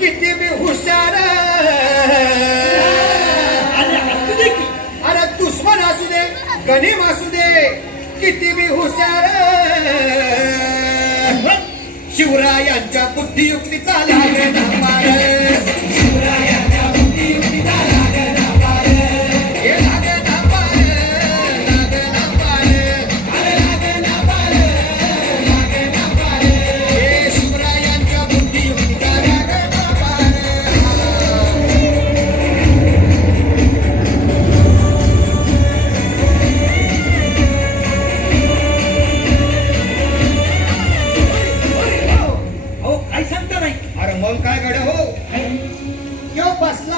किती मी हुशार. अरे दुश्मन असू दे गणिम असू दे किती मी हुशार. शिवरायांच्या बुद्धियुक्तीचा लागला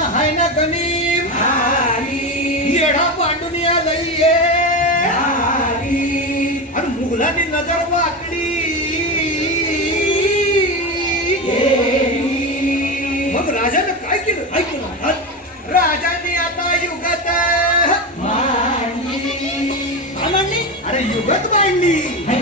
हाय ना गणिम येडा पांडून लई ये. आणि मुघलांनी नजर वाकडी. मग राजानं काय केलं? ऐकू ना राजांनी आता युगात अरे युगत मांडली.